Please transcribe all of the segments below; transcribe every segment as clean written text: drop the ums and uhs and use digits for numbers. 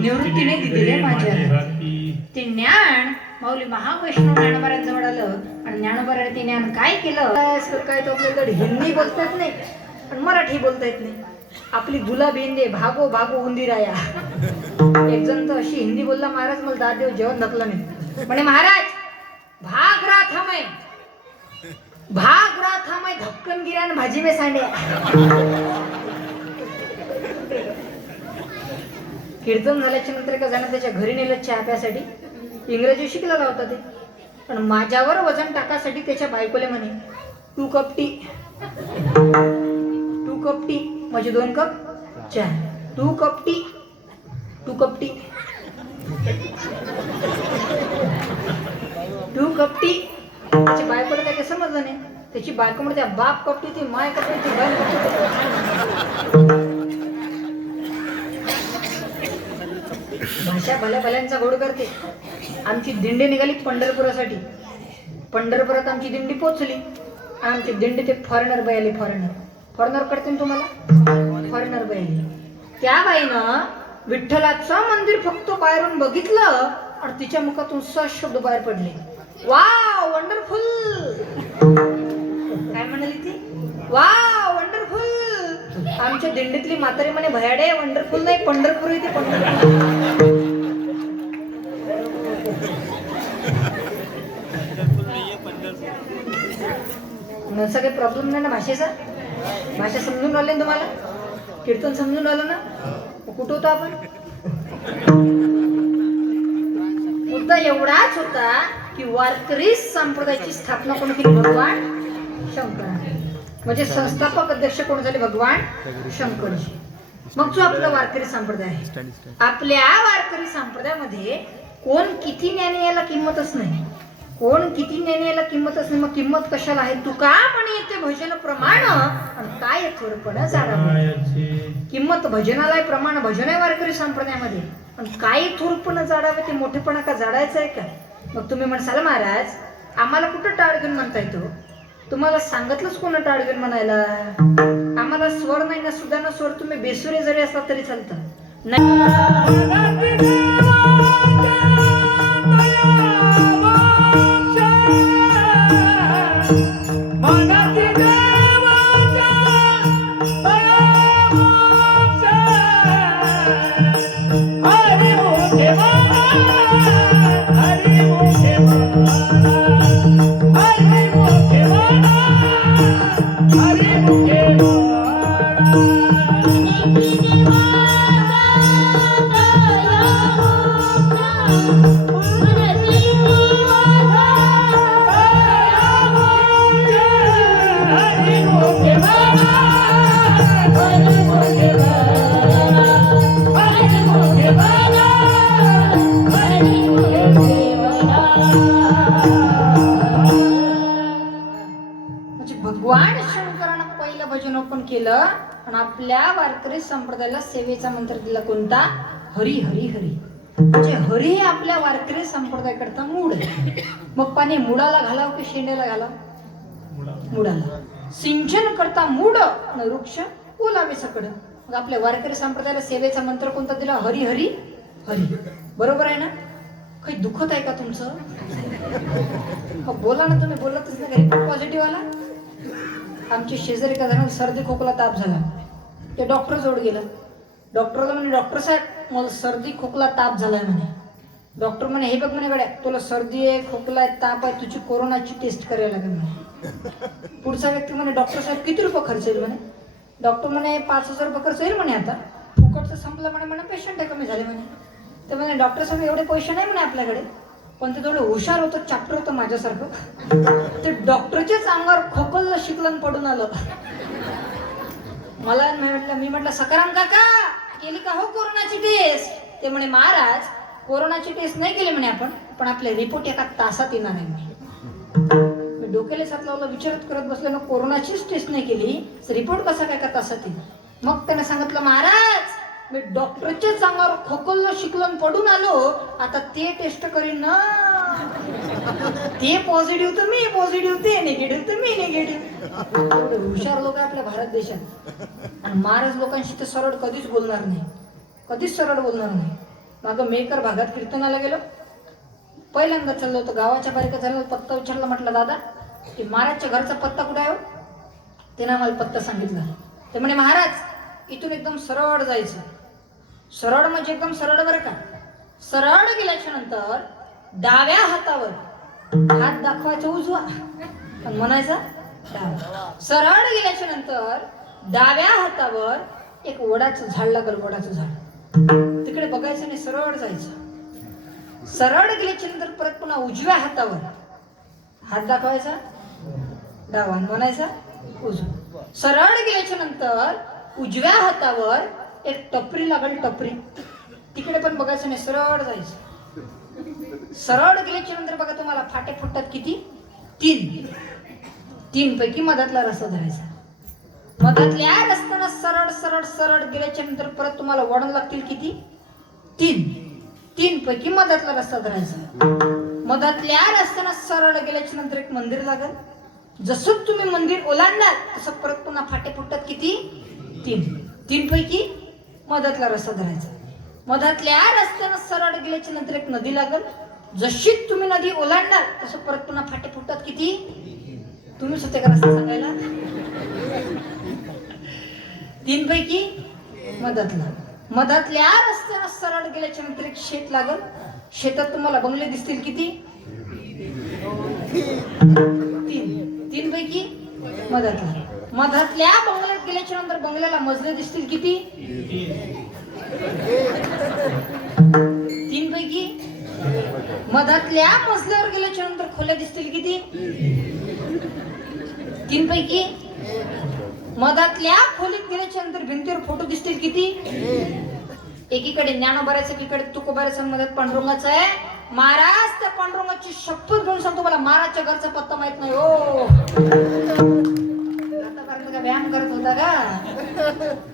निवृत्तीने दिलेले माझ्या ते ज्ञान माऊली महावैष्णव ज्ञानोबारांजवळ आलं आणि ज्ञानोबाराने ते ज्ञान काय केलं काय तो आपल्याकडे हिंदी बोलता येत नाही पण मराठी बोलता येत नाही. आपली गुलाबी हिंदी भागो भागो उंदीराया. एक जण तर अशी हिंदी बोलला महाराज मला 10 दिवस जेवण नकलं नाही म्हणे महाराज भाग रहा था मैं धक्कन गिरा आणि भाजी में सांड्या. कीर्तन झाल्याच्या नंतर एका जण त्याच्या घरी नेलं चहा प्यासाठी. इंग्रजी शिकलेला होता ते पण माझ्यावर वजन टाकासाठी त्याच्या बायकोले म्हणे तू कपटी म्हणजे 2 कप चहा. तू कपटी त्याची बायकोला काय समजलं नाही. त्याची बायको म्हणजे बाप कपटी ती माय कपटी ती बहीण कपटी. भाषा भल्यांचा गोड करते. आमची दिंडी निघाली पंढरपुरासाठी. पंढरपुरात आमची दिंडी पोचली. आमची दिंडी ते फॉरेनर बाई आली. फॉरेनर करते ना फॉरेनर बाई आली. त्या बाईनं विठ्ठलाचं मंदिर फक्त बाहेरून बघितलं आणि तिच्या मुखातून 6 शब्द बाहेर पडले. Wow wonderful. काय म्हणाली ती? Wow wonderful. आमच्या दिंडीतली म्हातारी म्हणे भयाडे वंडरफुल नाही पंढरपूर येते पंढरपूर. काही प्रॉब्लेम नाही ना भाषेचा. भाषा समजून राहिले ना तुम्हाला. कीर्तन समजून राहिलं ना. कुठं होतो आपण. मुद्दा एवढाच होता की वारकरी संप्रदायाची स्थापना कोण केली? भगवान शंकराने. म्हणजे संस्थापक अध्यक्ष कोण झाले? भगवान शंकरजी. मग जो आपला वारकरी संप्रदाय आहे आपल्या वारकरी संप्रदायामध्ये कोण किती ज्ञानी याला किंमतच नाही. मग किंमत कशाला आहे? तुका म्हणे येते भजन प्रमाण आणि काय थोरपण जाडावे. किंमत भजनाला आहे, प्रमाण भजन आहे वारकरी संप्रदायामध्ये. आणि काय थोरपण जाडावे ते मोठेपणा का जाडायचं आहे का? मग तुम्ही म्हणसाल महाराज आम्हाला कुठं टाळ घेऊन म्हणता येतो? तुम्हाला सांगितलंच कोण टाळ घेऊन म्हणायला? आम्हाला स्वर नाही ना सुद्धा ना स्वर. तुम्ही बेसुरे जरी असला तरी चालतं. भगवान शंकरानं पहिलं भजन ओपन केलं आणि आपल्या वारकरी संप्रदायाला सेवेचा मंत्र दिला कोणता? हरी हरी हरी. म्हणजे हरी हे आपल्या वारकरी संप्रदायाकरता मूळ आहे. मग पाणी मुळाला घालाव की शेंड्याला घालाव? मुळाला. सिंचन करता मूळ आणि वृक्ष ओलावे सकड. मग आपल्या वारकरी संप्रदायाला सेवेचा मंत्र कोणता दिला? हरी हरी हरी. बरोबर आहे ना? काही दुखत आहे का तुमचं? बोला ना तुम्ही. बोलतच ना घरी पॉझिटिव्ह आला. आमच्या शेजारी का जणांना सर्दी खोकला ताप झाला. ते डॉक्टर जवळ गेलं. डॉक्टरला म्हणे डॉक्टर साहेब मला सर्दी खोकला ताप झालाय म्हणे. डॉक्टर म्हणे हे बघ म्हणे गड्या तुला सर्दी आहे खोकला आहे ताप आहे तुझी कोरोनाची टेस्ट करायला लागेल म्हणे. पुढचा व्यक्ती म्हणे डॉक्टर साहेब किती रुपये खर्च येईल म्हणे. डॉक्टर म्हणे 5,000 रुपये खर्च येईल म्हणे. आता फुकटचं संपलं म्हणे पेशंट कमी झाले म्हणे. तर म्हणे डॉक्टर साहेब एवढे पैसे नाही म्हणे आपल्याकडे पण ते थोडं हुशार होतं चॅप्टर होतं माझ्यासारखं. ते डॉक्टरच्याच अंगावर खोकलला शिकलं पडून आलं. मला मी म्हटलं सकाराम काका केली का हो कोरोनाची टेस्ट? ते म्हणे महाराज कोरोनाची टेस्ट नाही केली म्हणे आपण पण आपले रिपोर्ट एका तासात येणार आहे म्हणे. मी डोक्याला साथ लावला विचारत करत बसलो ना कोरोनाचीच टेस्ट नाही केली रिपोर्ट कसा काय एका तासात येईल? मग त्याने सांगितलं, महाराज मी डॉक्टरच्याच अंगावर खोकललो शिकलो पडून आलो, आता ते टेस्ट करीन ना, ते पॉझिटिव्ह तर मी पॉझिटिव्ह, ते निगेटिव्ह तर मी निगेटिव्ह. हुशार लोक आपल्या भारत देशात. आणि महाराज लोकांशी तर सरळ कधीच बोलणार नाही, कधीच सरळ बोलणार नाही. मागं मेकर भागात कीर्तनाला गेलो, पहिल्यांदा चाललो होतो, गावाच्या बारीक झालं, पत्ता विचारला, म्हटलं दादा की महाराजच्या घरचा पत्ता कुठे आहे? त्यानं आम्हाला पत्ता सांगितला. ते म्हणे महाराज इथून एकदम सरळ जायचं. सरळ म्हणजे एकदम सरळ बरं का. सरळ गेल्याच्या नंतर डाव्या हातावर हात दाखवायचा उजवा पण म्हणायचा डावा. सरळ गेल्याच्या नंतर डाव्या हातावर एक वडाचं झाड लागल, वडाचं झाड, तिकडे बघायचं नाही, सरळ जायचं. सरळ गेल्याच्या नंतर परत पुन्हा उजव्या हातावर हात दाखवायचा डावा म्हणायचा उजवा. सरळ गेल्याच्या नंतर उजव्या हातावर एक टपरी लागल, टपरी, तिकडे पण बघायचं नाही, सरळ जायचं. सरळ गेल्याच्या नंतर बघा तुम्हाला फाटे फुटतात किती? 3. 3 पैकी मधातला रस्ता धरायचा. मधातल्या रस्त्यानं सरळ सरळ सरळ गेल्याच्या नंतर परत तुम्हाला वळण लागतील किती? 3. 3 पैकी मधातला रस्ता धरायचा. मधातल्या रस्त्यानं सरळ गेल्याच्या नंतर एक मंदिर लागल. जसं तुम्ही मंदिर ओलांडाल तसं परत पुन्हा फाटे फुटतात किती? 3. 3 पैकी मधातला रस्ता धरायचा. मधातल्या रस्त्यानं सरळ गेल्याच्या नंतर एक नदी लागल. जशी तुम्ही नदी ओलांडाल तसं परत पुन्हा फाटे फुटतात किती? तुम्हीच होते का रस्ता सांगायला? 3 पैकी मधातला. मधातल्या रस्त्यानं सरळ गेल्याच्या नंतर एक शेत लागल. शेतात तुम्हाला बंगले दिसतील किती? 3 पैकी मधातला. मधातल्या बंगल्यात गेल्याच्या नंतर बंगल्याला मजले दिसतील किती? 3 पैकी. मधातल्या मजल्यावर गेल्याच्या नंतर खोल्या दिसतील किती? 3 पैकी. मधातल्या खोलीत गेल्याच्या नंतर भिंतीवर फोटो दिसतील किती? एकीकडे ज्ञानोबाराचं, एकीकडे तुकोबाराचं, मधात पांडुरंगाचं आहे. महाराज त्या पांडुरंगाची शपथ घेऊन सांगतो, मला महाराजच्या घरचा पत्ता माहित नाही हो. आतापर्यंत का व्यायाम करत होता का?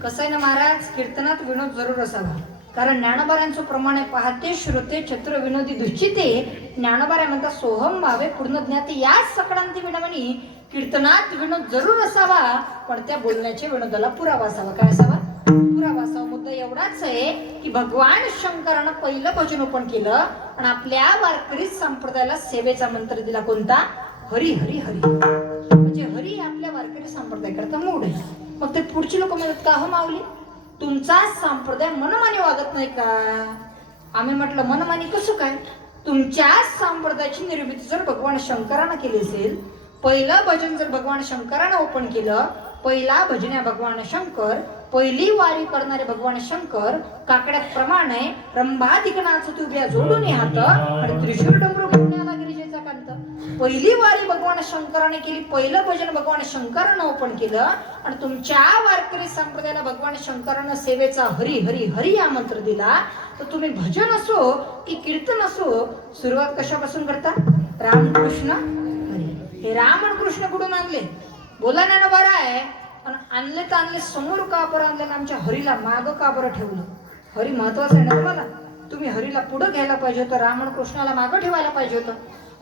कसं आहे ना महाराज, कीर्तनात विनोद जरूर असावा. कारण ज्ञानोबारांचं प्रमाणे पाहते श्रोते चतुर विनोदी दुश्चिते. ज्ञानोबारा म्हणतात सोहम भावे पूर्ण ज्ञाते, याच सक्रांती विनवणी कीर्तनात विनोद जरूर असावा, पण त्या बोलण्याच्या विनोदाला पुरावा असावा. काय असावा? पुरावा असावा. मुद्दा एवढाच आहे की भगवान शंकरानं पहिलं भजन ओपन केलं आणि आपल्या वारकरी संप्रदायाला सेवेचा मंत्र दिला. कोणता? हरी हरी हरी. म्हणजे हरी आपल्या वारकरी संप्रदायाकरता मूळ आहे. मग ते पुढची लोक म्हणतात का हो माऊली तुमचा संप्रदाय मनमानी वागत नाही का? आम्ही म्हटलं मनमानी कसं काय? तुमच्या संप्रदायाची निर्मिती जर भगवान शंकरानं केली असेल, पहिलं भजन जर भगवान शंकरानं ओपन केलं, पहिला भजन आहे भगवान शंकर, पहिली वारी करणारे भगवान शंकर, काकड्यात प्रमाणे रंभाधिकनाचं तुब्या जोडून हात आणि त्रिशूळ डमरू घेऊन आला गिरिजेचा कांत. पहिली वारी भगवान शंकराने केली, पहिलं भजन भगवान शंकरानं ओपन केलं आणि तुमच्या वारकरी संप्रदायाला भगवान शंकरानं सेवेचा हरी हरी हरी हा मंत्र दिला. तर तुम्ही भजन असो की कीर्तन असो, सुरुवात कशापासून करता? रामकृष्ण हरी. हे राम आणि कृष्ण कुठून आणले? बोला ना बरं आहे. आणले तर आणले समोर का बरं आणले? आमच्या हरीला मागं का बरं ठेवलं? हरी महत्वाचं आहे ना तुम्हाला. तुम्ही हरीला पुढं घ्यायला पाहिजे होतं, राम आणि कृष्णाला मागं ठेवायला पाहिजे होतं,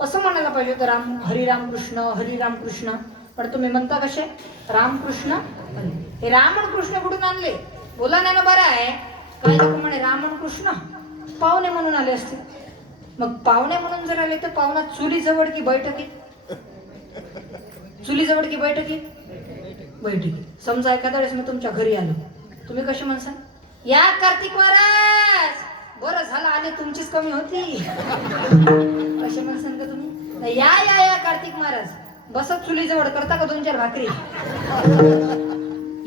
असं म्हणायला पाहिजे होतं राम हरिराम कृष्ण. पण तुम्ही म्हणता कसे? रामकृष्ण हरी. हे राम आणि कृष्ण कुठून आणले? बोला ना बरं आहे. काही लोक म्हणे राम आणि कृष्ण पाहुणे म्हणून आले असते. मग पाहुणे म्हणून जर आले तर पाहुणा चुली जवळ की बैठकीत? चुली जवळ की बैठकीत? बैठकीत. समजा एखाद्या वेळेस मी तुमच्या घरी आलो, तुम्ही कसे म्हणसाल? या कार्तिक महाराज, बरं झालं आले, तुमचीच कमी होती असे म्हणसान का तुम्ही? या या या कार्तिक महाराज, बसा चुली जवळ, करता का 2-4 भाकरी?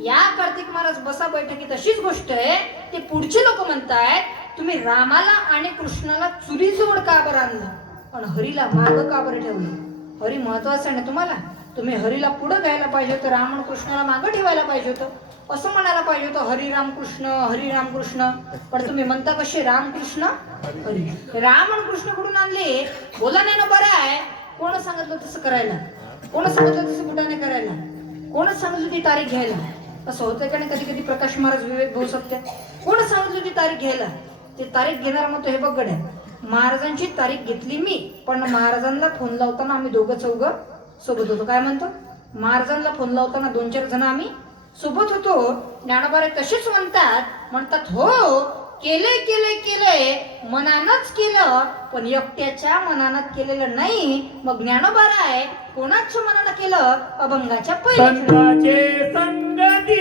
या कार्तिक महाराज बसा बैठकीत. अशीच गोष्ट आहे. ते पुढचे लोक म्हणतायत तुम्ही रामाला आणि कृष्णाला चुली जवळ का बरं आणलं पण हरीला मागं का बरं ठेवलं? हरी महत्वाचं आहे ना तुम्हाला. तुम्ही हरीला पुढं घ्यायला पाहिजे होतं, राम आणि कृष्णाला मागं ठेवायला पाहिजे होतं, असं म्हणायला पाहिजे होतं हरी राम कृष्ण. पण तुम्ही म्हणता कसे? रामकृष्ण हरी. राम आणि कृष्ण कुठून आणले? बोला ना बरं आहे. कोण सांगितलं तसं करायला? कोण सांगितलं तसं कुठाने करायला? कोण सांगितलं ती तारीख घ्यायला? असं होतं का नाही कधी कधी प्रकाश महाराज विवेक भाऊ सत्य कोण सांगितलं ती तारीख घ्यायला ते तारीख घेणार मग हे बघ गड्या महाराजांची तारीख घेतली मी पण महाराजांना फोन लावताना आम्ही दोघं चौघं सोबत होतो काय म्हणतो महाराजांना फोन लावताना 2-4 जण आम्ही सोबत होतो ज्ञानोबा तसेच म्हणतात हो केलंय केलंय केलंय मनानच केलं पण एकट्याच्या मनानं केलेलं नाही मग ज्ञानोबा आहे कोणाच्या मनानं केलं अभंगाच्या संताचे संगती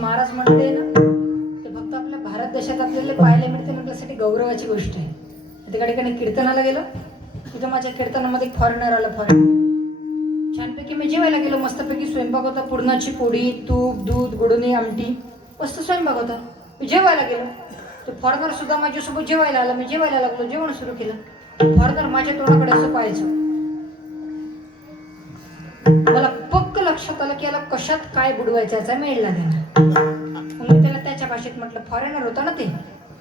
महाराज म्हणते ना ते फक्त आपल्या भारत देशात आपल्याला पाहायला मिळते आपल्यासाठी गौरवाची गोष्ट आहे. त्या ठिकाणी कीर्तनाला गेलो तिथं माझ्या कीर्तनामध्ये एक फॉरेनर आला फॉरेन छानपैकी मी जेवायला गेलो मस्तपैकी स्वयंपाक होता पुरणाची पोळी तूप दूध गुडणी आमटी मस्त स्वयंपाक होता मी जेवायला गेलो ते फॉरेनर सुद्धा माझ्यासोबत जेवायला आला मी जेवायला लागलो जेवण सुरू केलं फॉरेनर माझ्या तोंडाकडे असं पाहायचं मला पक्क लक्षात आलं की याला कशात काय बुडवायचं याचा मेळ लागेल मग मी त्याला त्याच्या भाषेत म्हटलं फॉरेनर होता ना ते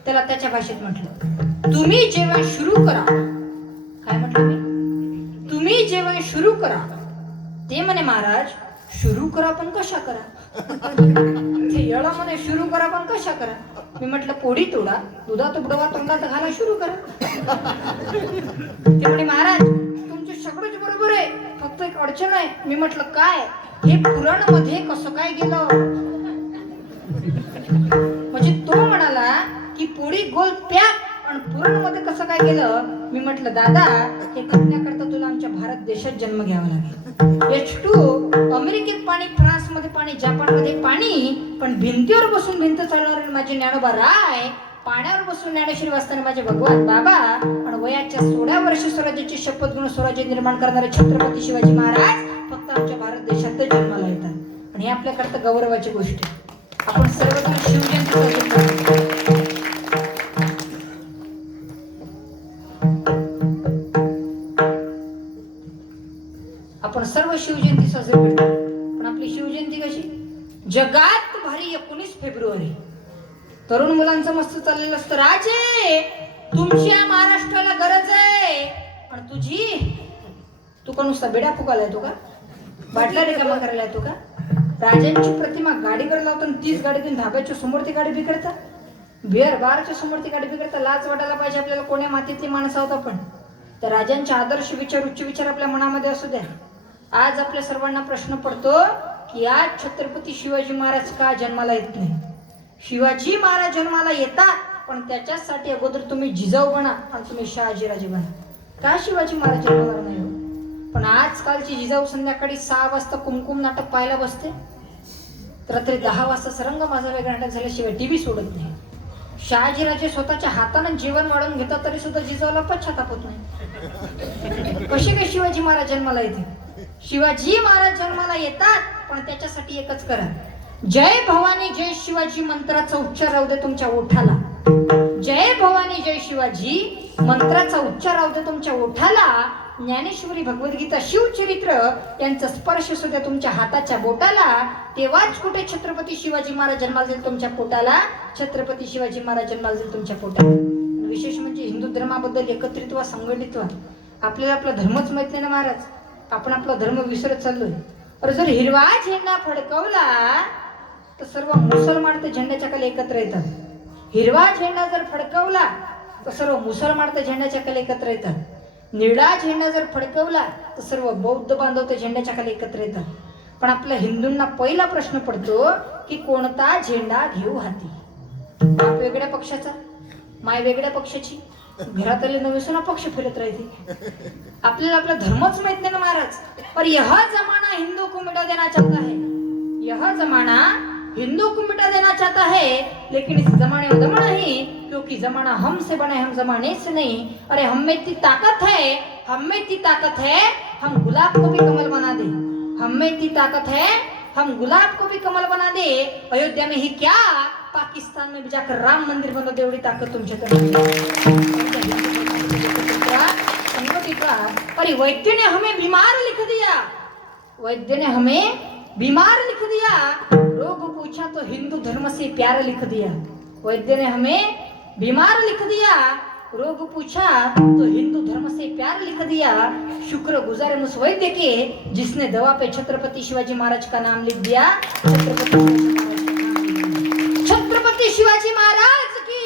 त्याला त्याच्या भाषेत म्हटलं तुम्ही जेवण सुरू करा काय म्हटलं मी तुम्ही जेवण सुरू करा ते म्हणे महाराज सुरू करा पण कशा करा ते येळा म्हणे सुरू करा पण कशा करा मी म्हटलं पोळी तोडा दुधात उडवा तोंडात घाला सुरू करा ते म्हणे महाराज तुमचं सगळंच बरोबर आहे फक्त एक अडचण आहे मी म्हटलं काय हे पुराण मध्ये कसं काय गेलं म्हणजे तो म्हणाला की पोळी गोल पॅक आणि पुराण मध्ये कसं काय गेलं मी म्हटलं दादा हे करण्याकरता तुला आमच्या भारत देशात जन्म घ्यावा लागेल H2 अमेरिकेत पाणी फ्रान्स मध्ये पाणी जपान मध्ये पाणी पण भिंतीवर बसून भिंत चालवणारे माझे ज्ञानोबा राय पाण्यावर बसून ज्ञानेश्वरी वाचताना माझे भगवान बाबा आणि वयाच्या 16 वर्ष स्वराज्याची शपथ घेऊन स्वराज्य निर्माण करणारे छत्रपती शिवाजी महाराज फक्त आमच्या भारत देशातच जन्माला येतात आणि हे आपल्याकरता गौरवाची गोष्ट आहे. आपण सर्वजण शिवजयंती साजरी करतो. आपण सर्व शिवजयंती साजरी करतो पण आपली शिवजयंती कशी जगात भारी 19 फेब्रुवारी तरुण मुलांचं मस्त चाललेलं असतं राजे तुमची या महाराष्ट्राला गरज आहे पण तुझी तू का नुसता बेडा फुकायला येतो का बाटला रिकामा करायला येतो का राजांची प्रतिमा गाडीवर लावताना 30 गाडीतून धाब्याच्या समोर ती गाडी बिघडता बिअर बारच्या समोर ती गाडी बिघडता लाज वाटायला पाहिजे आपल्याला कोण्या मातीतली माणसं आहोत आपण तर राजांचे आदर्श विचार उच्च विचार आपल्या मनामध्ये असू द्या. आज आपल्या सर्वांना प्रश्न पडतो की आज छत्रपती शिवाजी महाराज का जन्माला येत नाही. शिवाजी महाराज जन्माला येतात पण त्याच्यासाठी अगोदर तुम्ही जिजाऊ बना आणि तुम्ही शहाजीराजे बना. का शिवाजी महाराज जन्माला नाही पण आजकालची जिजाऊ संध्याकाळी 6 वाजता कुमकुम नाटक पाहायला बसते रात्री 10 वाजता सरंग माझा वेगळा नाटक झाल्याशिवाय टीव्ही सोडत नाही. शहाजीराजे स्वतःच्या हाताने जेवण वाढवून घेतात तरी सुद्धा जिजाऊला पश्चाताप होत नाही. कसे काय शिवाजी महाराज जन्माला येते. शिवाजी महाराज जन्माला येतात पण त्याच्यासाठी एकच करा जय भवानी जय शिवाजी मंत्राचा उच्चार राहू दे तुमच्या ओठाला. जय भवानी जय शिवाजी मंत्राचा उच्चार राहू दे तुमच्या ओठाला ज्ञानेश्वरी, भगवद्गीता, शिवचरित्र यांचा स्पर्श सुद्धा तुमच्या हाताच्या बोटाला, तेव्हाच कुठे छत्रपती शिवाजी महाराज जन्माला जाईल तुमच्या पोटाला, छत्रपती शिवाजी महाराज जन्माला जाईल तुमच्या पोटाला. विशेष म्हणजे हिंदू धर्माबद्दल एकत्रित्व, संघटित्व. आपल्याला आपला धर्मच माहित नाही ना महाराज, आपण आपला धर्म विसरत चाललोय. तर जर हिरवा झेंडा फडकवला तर सर्व मुसलमान त्या झेंड्याच्या खाली एकत्र येतात. हिरवा झेंडा जर फडकवला तर सर्व मुसलमान त्या झेंड्याच्या खाली एकत्र येतात. निळा झेंडा जर फडकवला तर सर्व बौद्ध बांधव त्या झेंड्याच्या खाली एकत्र येतात. पण आपल्या हिंदूंना पहिला प्रश्न पडतो की कोणता झेंडा घेऊ हाती. बाप वेगळ्या पक्षाचा, माय वेगळ्या पक्षाची, घरातले नवे सुना पक्ष फिरत राहते. आपल्याला आपला धर्मच माहित नाही ना महाराज. पर यह जमाना हिंदू को मिटा देना चाहता है, यह जमाना हिंदू को मिटा देना चाहता है. लेकिन इस जमाने में दम नहीं, क्योंकि जमाना हमसे बना है, हम जमाने से नहीं. अरे हम में इतनी ताकत है, हम में इतनी ताकत है, हम गुलाब को भी कमल बना दे. हम में इतनी ताकत है, हम गुलाब को भी कमल बना दे. अयोध्या में ही क्या, पाकिस्तान में भी जाकर राम मंदिर बनवा दे. एवढी ताकद तुमच्याकडे. अरे वैद्य ने हमें बीमार लिख दिया, वैद्य ने हमें बीमार लिख दिया. रोग पूछा तो हिंदू धर्म से प्यार लिख दिया. वैद्य ने हमें बीमार लिख दिया, रोग पूछा तो हिंदू धर्म से प्यार लिख दिया. शुक्र गुजार उस वैद्य के जिसने दवा पे छत्रपति शिवाजी महाराज का नाम लिख दिया. छत्रपति शिवाजी महाराज की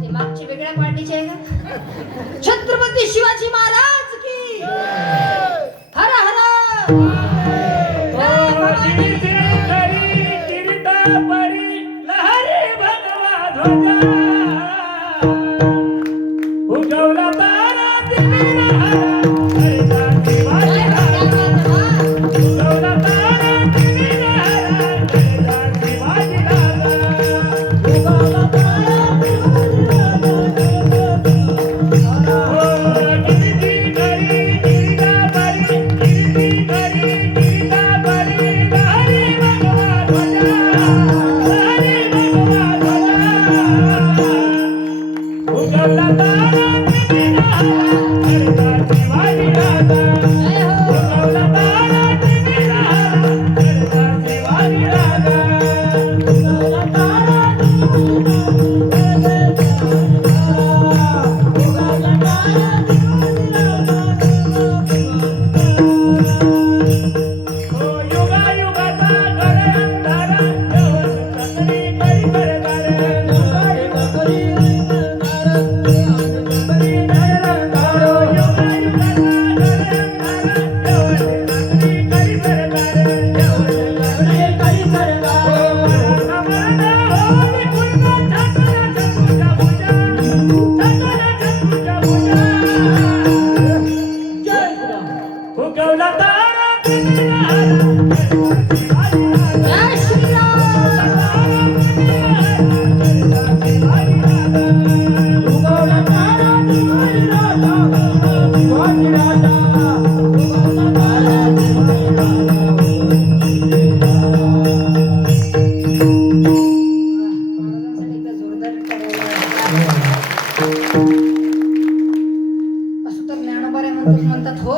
ते मागचे वेगळ्या पार्टीचे आहे का. छत्रपति शिवाजी महाराज की हर हर. म्हणतात हो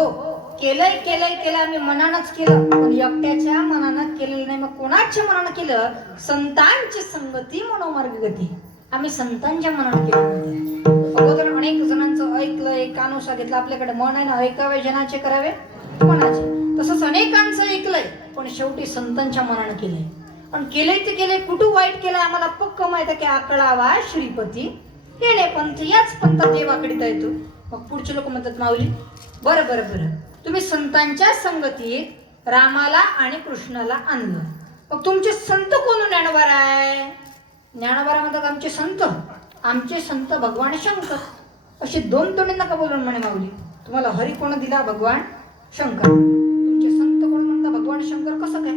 केलंय आम्ही मनानच केलं, पण एकट्याच्या मनानं केलेलं नाही. मग कोणाच्या मनानं केलं. संतांची संगती मनोमार्ग गती. आम्ही संतांच्या मनानं केलं. अगोदर अनेक जणांचं ऐकलंय, कानोसा घेतला. आपल्याकडे मन आहे ना, ऐकावे जनाचे करावे मनाचे. तसंच अनेकांचं ऐकलंय, पण शेवटी संतांच्या मनानं केलंय. पण केलंय ते केलंय, कुठं वाईट केलंय आम्हाला पक्क माहित आहे की आकडावा श्रीपती येणे पंथ, याच पंथात देवाकडे येतो. मग पुढचे लोक म्हणतात माऊली बरं तुम्ही संतांच्या संगतीत रामाला आणि कृष्णाला आणलं, मग तुमचे संत कोण ज्ञानोबा आहे? ज्ञानोबा म्हणतात आमचे संत भगवान शंकर. असे दोन तोंडी नका बोलून म्हणे माऊली. तुम्हाला हरी कोण दिला? भगवान शंकर. तुमचे संत कोण म्हणतात? भगवान शंकर. कसं काय?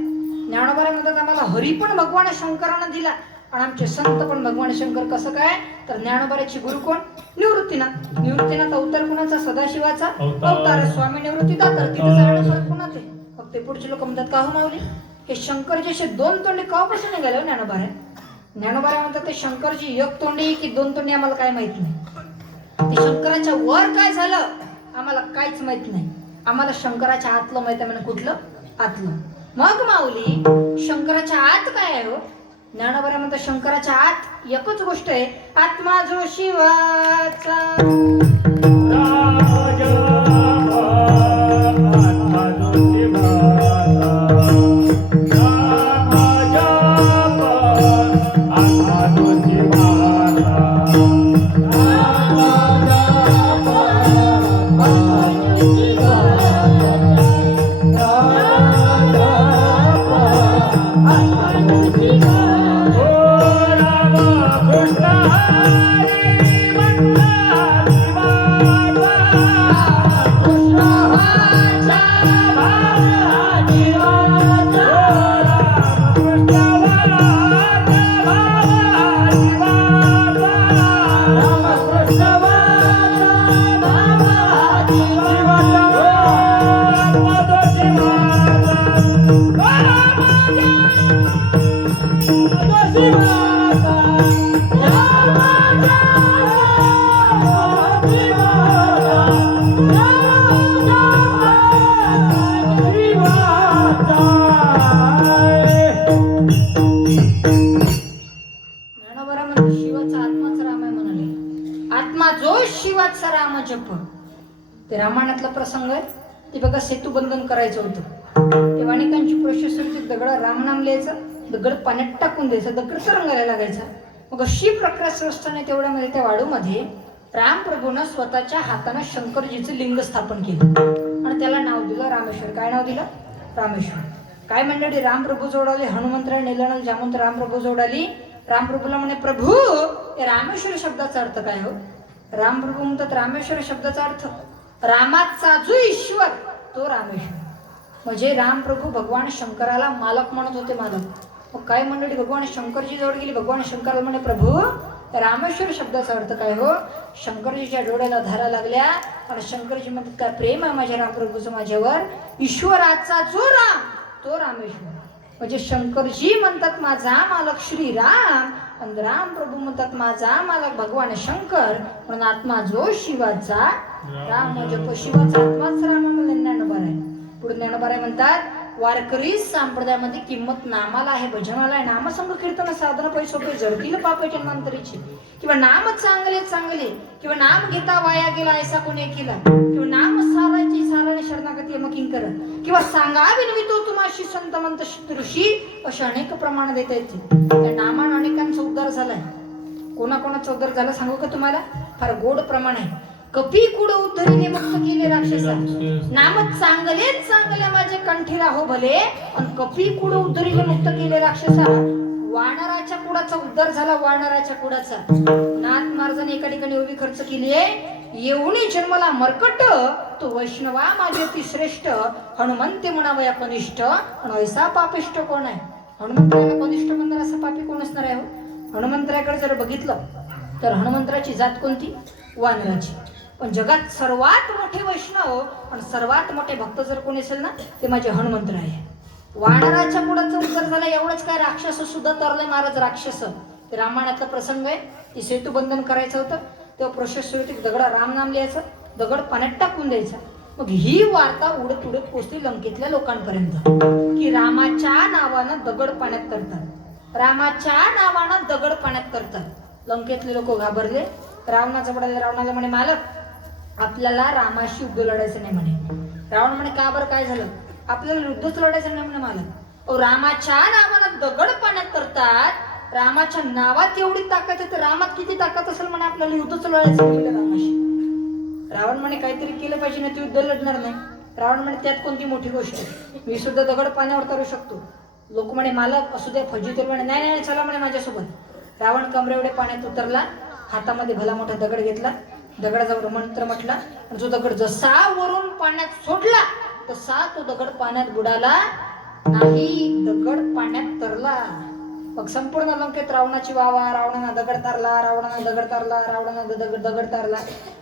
ज्ञानोबा म्हणतात आम्हाला हरी पण भगवान शंकरानं दिला आणि आमचे संत पण भगवान शंकर. कसं काय? तर ज्ञानोबाची गुरु कोण? निवृत्तीनाथ अवतार कोणाचा? सदाशिवाचा अवतार. स्वामी निवृत्तीदाता. तिथे फरक कोणाचे? मग ते पुढचे लोक म्हणतात का हो माऊली हे शंकरचे असे दोन तोंडी कवापासून निघाले? ज्ञानोबा म्हणतात ते शंकरची एक तोंडी की दोन तोंडी आम्हाला काय माहित नाही. ते शंकराच्या वर काय झालं आम्हाला काहीच माहित नाही, आम्हाला शंकराच्या आतलं माहित आहे म्हणे. कुठलं आतलं? मग माऊली शंकराच्या आत काय आहे हो? ज्ञानोबा म्हणतात शंकराच्या आत एकच गोष्ट आहे, आत्मा जो शिवाचा. शिवाचा राम जप. ते रामायणातला प्रसंग आहे. ते बघा सेतू बंधन करायचं होतं तेव्हा अनेकांची प्रोसेस होती. दगड रामनाम लिहायचं, दगड पाण्यात टाकून द्यायचं, दगड तरंगायला लागायचा. मग अशी प्रक्रिया असताना तेवढ्यामध्ये त्या वाडूमध्ये रामप्रभूनं स्वतःच्या हातानं शंकरजीचं लिंग स्थापन केलं आणि त्याला नाव दिलं रामेश्वर. काय नाव दिलं? रामेश्वर. काय मंडळी, रामप्रभू जोडाली हनुमंतराय नेलं जामंत रामप्रभू जोडाली. रामप्रभूला म्हणे प्रभू या रामेश्वर शब्दाचा अर्थ काय हो? रामप्रभू म्हणतात रामेश्वर शब्दाचा अर्थ रामाचा जो ईश्वर तो रामेश्वर. म्हणजे रामप्रभू भगवान शंकराला मालक म्हणत होते, मालक. मग काय मंडळी, भगवान शंकरजी जवळ गेली. भगवान शंकराला म्हणे प्रभू रामेश्वर शब्दाचा अर्थ काय हो? शंकरजीच्या डोळ्याला धारा लागल्या आणि शंकरजी म्हणतात काय प्रेम आहे माझ्या रामप्रभूचं माझ्यावर. ईश्वराचा जो राम तो रामेश्वर. म्हणजे शंकरजी म्हणतात माझा मालक श्रीराम आणि रामप्रभू म्हणतात माझा मालक भगवान शंकर. म्हणून आत्मा जो शिवाचा राम जप. शिवाचा आत्माच राम म्हणजे ज्ञानोबा आहे. पुढे ज्ञानोबा म्हणतात वारकरी संप्रदायामध्ये किंमत नामाला आहे, भजनाला आहे. नामसंग कीर्तन साधन पैसोपे जडतील पापे जन्मांतरीची. किंवा नाम चांगले चांगले किंवा नाम घेता वाया गेला ऐसा कोणी केला किंवा नाम सारायची साराने शरणागती यमकिंकर किंवा सांगा विनवितो तुम्हाशी संत मंत ऋषी असे अनेक प्रमाण देता येते. त्या नामानं अनेकांचा उद्धार झालाय. कोणाकोणाचा उद्धार झाला सांगू का तुम्हाला? फार गोड प्रमाण आहे. कपी कुड उद्धरीने मुक्त केले राक्षसा. नाम चांगलेच चांगले माझे कंठी राहो भले आणि कपी कुड उद्धरीने मुक्त केले राक्षसा. वानराच्या कुडाचा उद्धार झाला. वानराच्या कुडाचा नाथ महाराजांनी एका ठिकाणी उभी खर्च केली आहे. येऊनी जन्मला मरकट तो वैष्णवा माझे अति श्रेष्ठ. हनुमंते म्हणावया कनिष्ठ आणि ऐसा पापिष्ट कोण आहे? हनुमंतराला कनिष्ठ म्हणणार असा पापी कोण असणार आहे हो? हनुमंतराकडे जर बघितलं तर हनुमंतराची जात कोणती? वानराची. पण जगात सर्वात मोठे वैष्णव आणि सर्वात मोठे भक्त जर कोणी असेल ना ते माझे हनुमंत आहे. वानराच्या मुलाचा उद्धार झाला. एवढंच काय, राक्षस सुद्धा तरले महाराज राक्षस. ते रामायणातला प्रसंग आहे. ती सेतू बंधन करायचं होतं तेव्हा प्रोसेस सुरू होती. दगड राम नाम लिहायचं, दगड पाण्यात टाकून द्यायचा. मग ही वार्ता उडत उडत पोचली लंकेतल्या लोकांपर्यंत की रामाच्या नावानं दगड पाण्यात करतात, रामाच्या नावानं दगड पाण्यात करतात. लंकेतले लोक घाबरले. रावणाचा पडाले. रावणाला म्हणे मालक आपल्याला रामाशी युद्ध लढायचं नाही म्हणे. रावण म्हणे का बरं काय झालं? आपल्याला युद्धच लढायचं नाही म्हणे मालक. रामाच्या नावानं दगड पाण्यात करतात. रामाच्या नावात एवढी ताकद आहे तर रामात किती ताकद असेल म्हणे आपल्याला युद्धच लढायचं नाही रामाशी. रावण म्हणे काहीतरी केलं पाहिजे ना, तू युद्ध लढणार नाही. रावण म्हणे त्यात कोणती मोठी गोष्ट आहे, मी सुद्धा दगड पाण्यावर करू शकतो. लोक म्हणे मालक असू द्या फजित म्हणे नाही नाही चला म्हणे माझ्यासोबत. रावण कमरेवढे पाण्यात उतरला, हातामध्ये भला मोठा दगड घेतला, दगडाजवळ मंत्र म्हटला आणि जो दगड जसा वरून पाण्यात सोडला तसा तो दगड पाण्यात बुडाला नाही, दगड पाण्यात तरला. मग संपूर्ण लंकेत रावणाची वावा. रावणानं दगड तारला, रावणानं दगड तारला, रावणानं दगड तारला.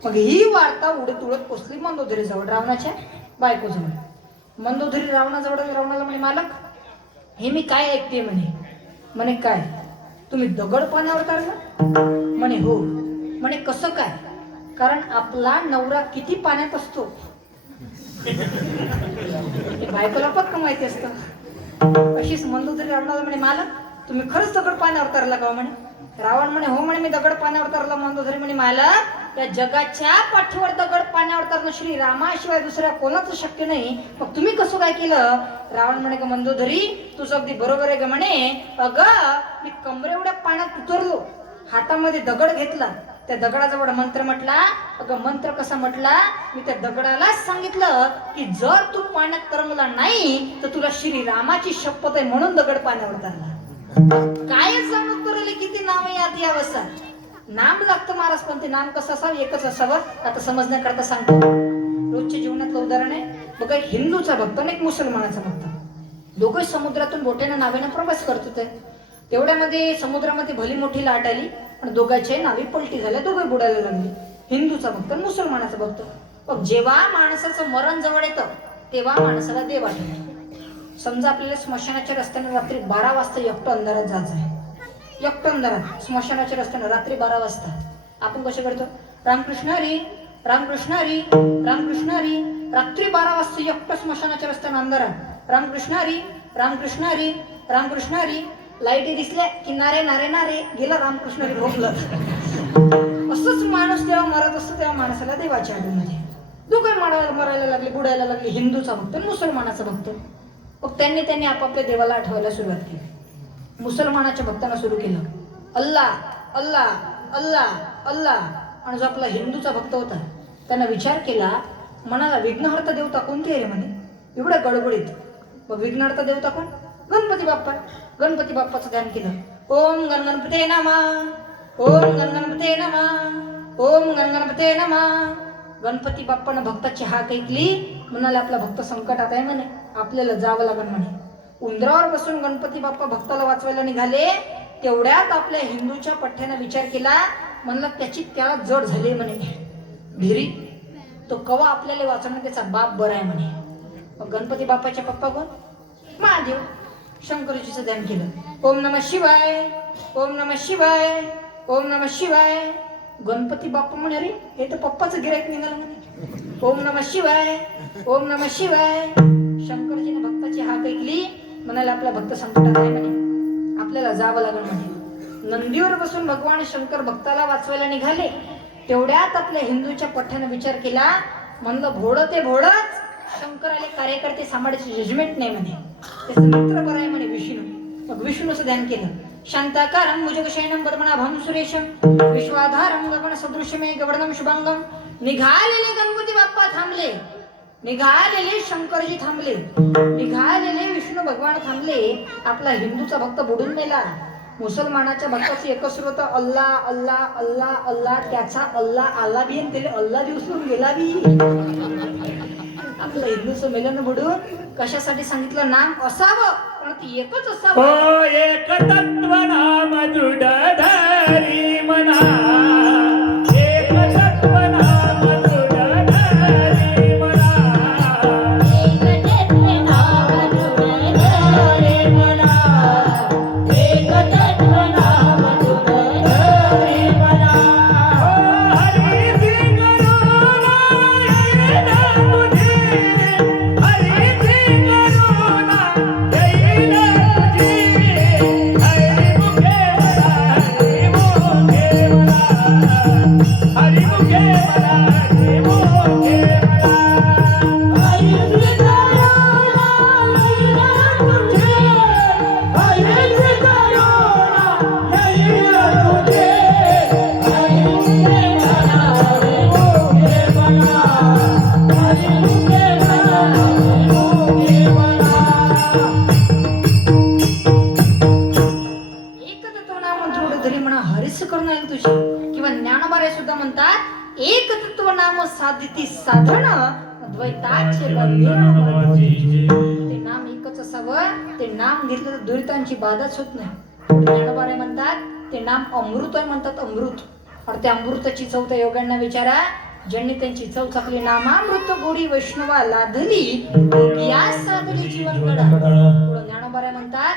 मग ही वार्ता उडत उडत पोचली मंदोदरी जवळ, रावणाच्या बायकोजवळ. मंदोदरी रावणाजवळ. रावणाला म्हणे मालक हे मी काय ऐकते म्हणे. म्हणे काय तुम्ही दगड पाण्यावर तारला? म्हणे हो. म्हणे कसं काय? कारण आपला नवरा किती पाण्यात असतो हे बायकोला पक्क माहिती असतं. अशीच मंदोदरी रावणाला म्हणे, मालक तुम्ही खरंच दगड पाण्यावर तरला का म्हणे. रावण म्हणे, हो म्हणे मी दगड पाण्यावर तरला. मंदोदरी म्हणे, मालक या जगाच्या पाठीवर दगड पाण्यावर तरणं श्री रामाशिवाय दुसऱ्या कोणाचं शक्य नाही, मग तुम्ही कसं काय केलं. रावण म्हणे, का मंदोदरी तुझं अगदी बरोबर आहे ग म्हणे. अगं मी कमरेवढ्या पाण्यात उतरलो, हातामध्ये दगड घेतला, त्या दगडाजवळ मंत्र म्हटला. अगं मंत्र कसा म्हटला, मी त्या दगडालाच सांगितलं की जर तू पाण्यात तरंगला नाही तर तुला श्री रामाची शपथ आहे, म्हणून दगड पाण्यावर तरला. काय सांगत तुला किती नाव याद यावं. नाम लागतं महाराज, पण ते नाम कसं असावं, एकच असावं. आता समजण्याकरता सांगतो. रोजच्या जीवनातलं उदाहरण आहे बघा. एक हिंदूचा भक्त आणि एक मुसलमानाचा भक्त, दोघे समुद्रातून बोटेनं नावेनं प्रवास करत होते. तेवढ्यामध्ये समुद्रामध्ये भली मोठी लाट आली आणि दोघांच्या नावी पलटी झाल्या, दोघे बुडायला लागले. हिंदूचा भक्त आणि मुसलमानाचा भक्त. मग जेव्हा माणसाचं मरण जवळ येतं तेव्हा माणसाला देव आठवतो. समजा आपल्याला स्मशानाच्या रस्त्याने रात्री 12 वाजता एकटं अंधारात जायचं आहे. एकटं अंधारात स्मशानाच्या रस्त्याने रात्री 12 वाजता आपण कसे करतो, रामकृष्ण हरी रामकृष्ण हरी रामकृष्ण हरी. रात्री 12 वाजता एकटं स्मशानाच्या रस्त्याने अंधारात रामकृष्ण हरी रामकृष्ण हरी रामकृष्ण हरी. लाईटी दिसल्या की नारे नारे नारे, गेला रामकृष्ण हरी भोगलं. असंच माणूस जेव्हा मरत असतो तेव्हा माणसाला देवाच्या आठवण. दोघे मरायला लागले, बुडायला लागले. हिंदूचा भक्त मुसलमानाचा भक्त. मग त्यांनी आपापल्या देवाला आठवायला सुरुवात केली. मुसलमानाच्या भक्तांना सुरू केलं अल्लाह अल्लाह अल्लाह अल्लाह. आणि जो आपला हिंदूचा भक्त होता त्यानं विचार केला, मनाला विघ्नहर्ता देवता कोणती आहे रे म्हणे, एवढ्या गडबडीत. मग विघ्नहर्ता देवता कोण, गणपती बाप्पा. गणपती बाप्पाचं ध्यान केलं. ओम गणगणपते नमः ओम गणगणपते नमः ओम गणगणपते नमः. गणपती बाप्पानं भक्ताची हाक ऐकली, म्हणाले आपला भक्त संकटात आहे म्हणे, आपल्याला जावं लागेल म्हणे. उंदरावर बसून गणपती बाप्पा भक्ताला वाचवायला निघाले. तेवढ्यात आपल्या हिंदूच्या पठ्ठ्यानं विचार केला, म्हणलं त्याला जड झाले म्हणे भिरी, तो कवा आपल्याला वाचवणं, त्याचा बाप बरा आहे म्हणे. मग गणपती बाप्पाचे पप्पा कोण, महादेव. शंकरजीचं ध्यान केलं. ओम नमः शिवाय ओम नमः शिवाय ओम नमः शिवाय. गणपती बाप्पा म्हणे, अरे हे तर पप्पाचं गिराईक निघालं म्हणे. ओम नमः शिवाय ओम नमः शिवाय. शंकरजीने भक्ताची हाक ऐकली, म्हणाले आपला भक्त संकटात आहे म्हणे, आपल्याला जावं लागेल म्हणे. नंदीवर बसून भगवान शंकर भक्ताला वाचवायला निघाले. तेवढ्यात आपल्या हिंदूच्या पठ्ठ्यानं विचार केला, म्हणलं भोळं ते भोळंच, शंकराले कार्यकर्ते सांभाळायचे जजमेंट नाही म्हणे, त्याचं मित्र बरं आहे म्हणे विष्णू. मग विष्णूचं ध्यान केलं. शांताकारं भुजगशयनं पद्मनाभं सुरेशं विश्वाधारं गगन सदृशमे गवर्णं शुभांगं. निघालेले गणपती बाप्पा थांबले, निघालेले शंकरजी थांबले, निघालेले विष्णू भगवान थांबले. आपला हिंदूचा भक्त बुडून मेला. मुसलमानाच्या भक्ताचं एकच सुरू होतं अल्लाह अल्लाह अल्लाह अल्लाह. त्याचा अल्लाह आला बी आणि त्याला अल्लाह बी उचलून गेला बी. आपलं हिंदूचं मेलन बुडून कशासाठी सांगितलं, नाम असावं पण ती एकच असावं. एक तत्व नाम दृढधारी म्हणा, एक तत्व नाम दृढधारी म्हणा, एक तत्व नाम दृढधारी म्हणा, एक तत्व नाम दृढधारी म्हणा. हरी सिंग रोना येईना तुझे, हरी सिंग रोना येईना तुझे, हरी मुखे मला, हरी मुखे मला, हरी मुखे मला, हरी मुखे मला. हरी सिंग रोना येईना तुझे, हरी सिंग रोना येईना तुझे, हरी मुखे मला, हरी मुखे मला, हरी मुखे मला, हरी मुखे मला. एक तत्व नाम दृढ धरी म्हणा, हरीस करून आहे तुझी. किंवा ज्ञानोबारे सुद्धा म्हणतात, एक तत्व नाम साधिती साधन द्वैताचे बंधन. ते नाम एकच असावं, ते नाम घेतलं तर दुरितांची बाधाच होत नाही. ज्ञानोबारे म्हणतात ते नाम अमृत आहे म्हणतात, अमृत. आणि त्या अमृताची चव त्या योग्यांना विचारा, ज्यांनी त्यांची चव चाकली. नामामृत गोडी वैष्णवा लाधली, या साधली जीवन कडा. पुढं ज्ञानोबारे म्हणतात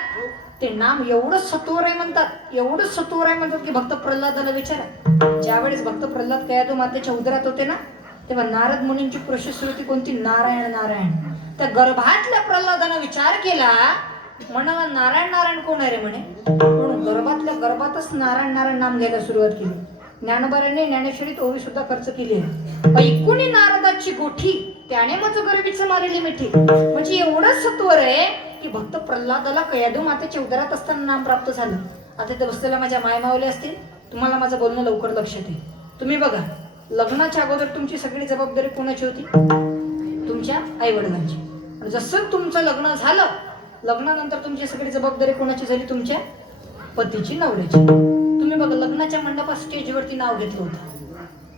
ते नाम एवढं सत्वर आहे म्हणतात, एवढं सत्वर आहे म्हणतात की भक्त प्रल्हादाला विचारा. ज्यावेळेस भक्त प्रल्हाद कयादू मातेच्या उदरात होते ना, तेव्हा नारद मुनींची प्रशस्ती कोणती? नारायण नारायण. त्या गर्भातल्या प्रल्हादानं विचार केला, म्हणाला नारायण नारायण कोण आहे रे म्हणे. म्हणून गर्भातल्या गर्भातच नारायण नारायण नाम घ्यायला सुरुवात केली. ज्ञानोबारांनी ज्ञानेश्वरीत ओवी सुद्धा खर्च केली आहे. ऐकुनी नारदाची गोठी त्याने मज गरवीचं मारली मिठी. म्हणजे एवढं सत्वर आहे की भक्त प्रल्हादाला कयादू मातेच्या उदरात असताना नाम प्राप्त झालं. आता इथे बसलेल्या माझ्या मायमावल्या असतील, तुम्हाला माझं बोलणं लवकर लक्षात येईल. तुम्ही बघा, लग्नाच्या अगोदर तुमची सगळी जबाबदारी कोणाची होती? तुमच्या आई वडिलांची. आणि जसं तुमचं लग्न झालं, लग्नानंतर तुमची सगळी जबाबदारी कोणाची झाली? तुमच्या पतीची, नवऱ्याची. तुम्ही बघा, लग्नाच्या मंडपात स्टेजवरती नाव घेतलं होतं.